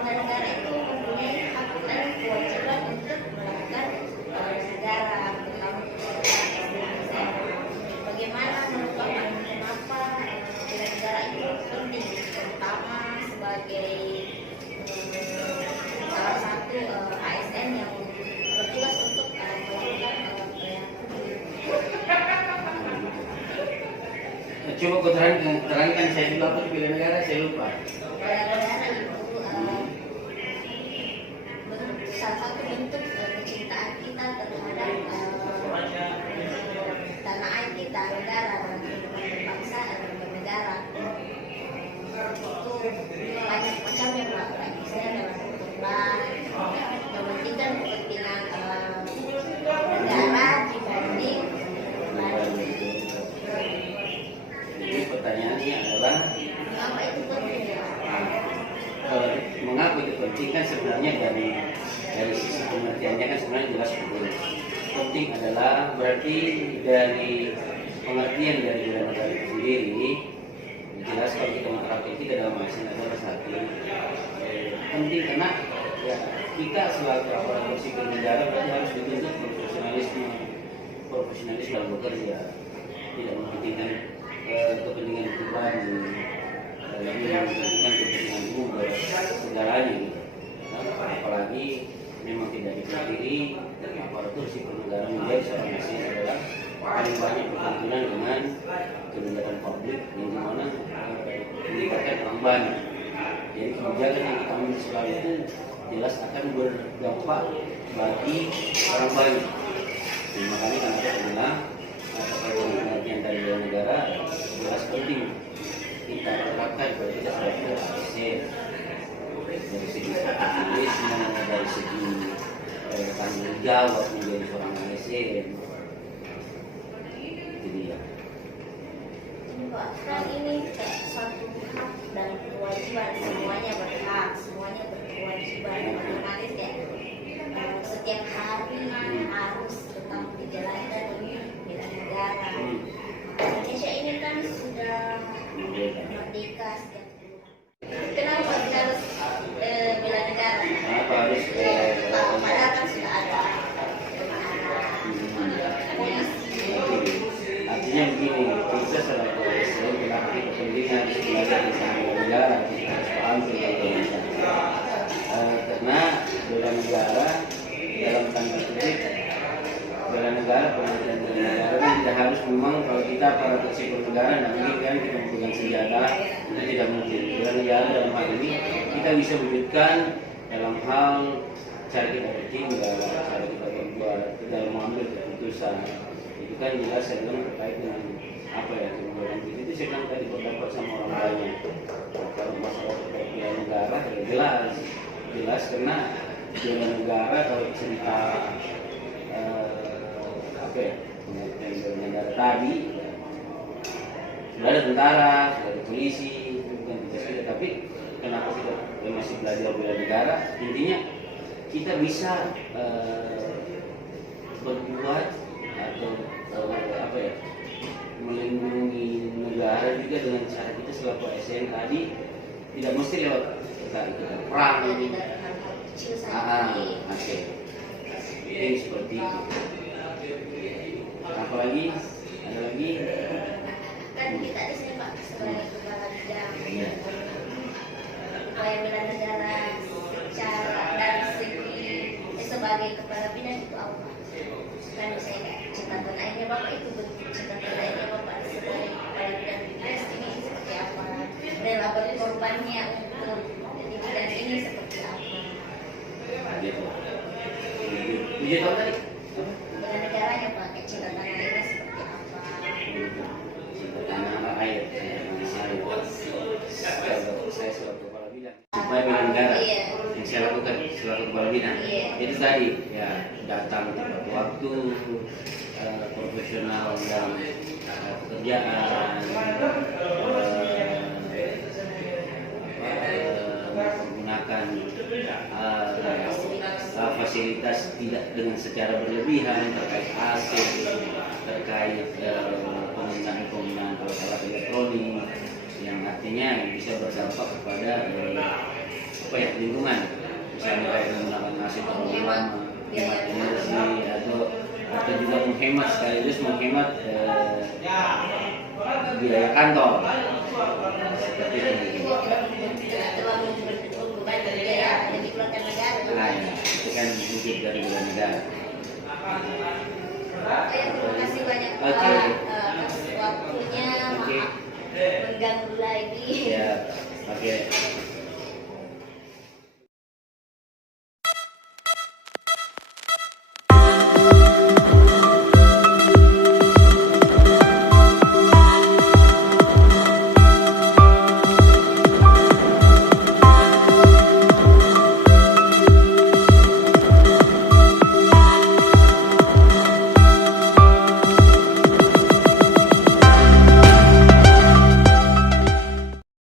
warga negara itu mempunyai hak dan kewajiban untuk melakukan negara, terutama bagaimana menurut Bapak kenapa bela negara itu penting, terutama sebagai salah satu ASN yang bertugas untuk melakukan Coba kau terangkan, saya dulu apa itu bela negara, saya lupa. bela negara itu salah satu bentuk kecintaan kita terhadap tanah air kita, negara, bangsa dan bernegara. Itu banyak macamnya Pak, misalnya dalam korban mementingkan kepentingan negara dibanding pribadi. Jadi pertanyaannya adalah Mengapa itu penting? mengapa itu penting? Kan sebenarnya dari sisi pengertiannya kan sebenarnya jelas betul. Penting adalah berarti dari pengertian dari bela negara itu sendiri jelas kalau kita menerapkan kita dalam ASN adalah satu penting karena ya, kita selaku aparatur sipil negara berarti harus dituntut profesionalis dalam bekerja, tidak mementingkan kepentingan pribadi, lebih mementingkan kepentingan umum segalanya gitu. Apalagi memang tidak dipungkiri aparatur sipil negara menjadi seorang ASN adalah paling banyak berhubungan dengan kebijakan publik yang dimana melibatkan orang banyak. Jadi kebijakan yang kita ambil selalu itu jelas akan berdampak bagi orang banyak. Jadi, makanya kan ada bilang pengertian dari bela negara jelas penting kita terapkan kepada kita sebagai ASN dari segi profesionalisme, dari segi tanggung jawab menjadi seorang ASN. Jadi ya. Kan ini suatu hak dan kewajiban, semuanya berhak, semuanya berkewajiban. Otomatis ya setiap hari harus tetap dijalankan ini bela negara. Indonesia ini kan sudah merdeka sejak dulu. Kenapa kita harus bela negara? Kenapa harus Padahal kan sudah ada polisi. artinya begini, kita selaku ASN berarti kepentingan belajar tentang bela negara, kita harus paham tentang bela negara. Karena bela negara dalam tanda kutip bela negara, pengertian bela negara kan tidak harus memang kalau kita para sipil negara tidak mungkin kan kita memegang senjata, itu tidak mungkin. Bela negara dalam hal ini kita bisa wujudkan dalam hal cara kita bertindak, cara kita berbuat, dalam mengambil keputusan. Itu kan jelas saya bilang terkait dengan apa ya kemudian itu saya bilang tadi berdapat sama orang banyak. Kalau masalah terkait bela negara jelas karena bela negara kalau cerita apa ya pengertian bela negara tadi ya, sudah ada tentara, sudah ada polisi, bukan tidak, tapi kenapa kita masih belajar bela negara? Intinya kita bisa berbuat atau apa ya melindungi negara juga dengan cara kita selaku ASN tadi, tidak mesti lewat tadi kita perang ini. Oke. Ini seperti itu. Apalagi ada lagi Kan kita di sini Pak sebagai kepala bidang upaya bela negara secara dari segi sebagai kepala bidang itu apa? Kan misalnya kayak catatan lainnya Bapak itu bentuk catatan lainnya Bapak sebagai kepala bidang ini seperti apa? Dan lapor korbannya untuk jadi bidang ini seperti apa? gitu. 7 tahun tadi. Bela negaranya Pak, kayak catatan lainnya seperti apa? Tanah air. Saya selaku kepala bidang supaya bela negara yang saya lakukan selaku kepala bidang itu tadi ya datang tepat waktu, profesional dalam pekerjaan, menggunakan fasilitas tidak dengan secara berlebihan terkait AC, terkait penggunaan alat elektronik yang artinya bisa berdampak kepada supaya lingkungan, misalnya kayak menggunakan nasi pengolahan, hemat energi, atau juga menghemat sekaligus menghemat biaya kantor seperti itu. Tidak terlalu beban dari biaya yang dikeluarkan negara. Nah, ya, itu kan wujud dari beban negara. Terima kasih banyak Pak Oke. atas waktunya. Oke. Maaf mengganggu lagi. Ya, oke.